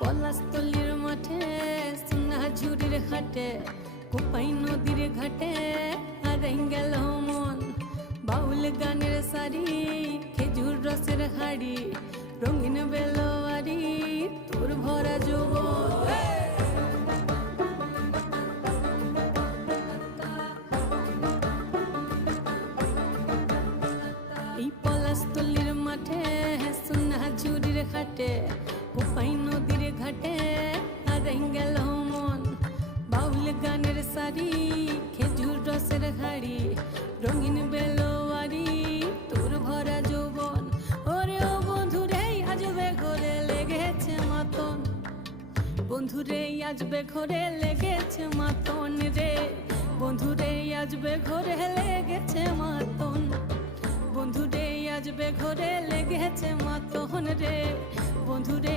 পলাশতলির মাঠে সোনা ঝুড়ির হাটে কোপাই নদীর ঘাটে হারাই গেল মন। বাউল গানের সারি খেজুর রসের হাড়ি রঙিন বেলোয়ারি তোর ভরা যৌবন। এই পলাশতলির মাঠে সোনা ঝুড়ির হাটে কোপাই নদীর ঘাটে হারাই গেল মন। বাউল গানের সারি খেজুর রসের হাড়ি রঙিন বেলোয়ারি তোর ভরা যৌবন। ওরে ও বন্ধুরে আজবে ঘরে লেগেছে মাতন, বন্ধুরে আজবে ঘরে লেগেছে মাতন রে, বন্ধুরে আজবে ঘরে লেগেছে মাতন, বন্ধুরে আজবে ঘরে লেগেছে মাতন রে, বন্ধুরে।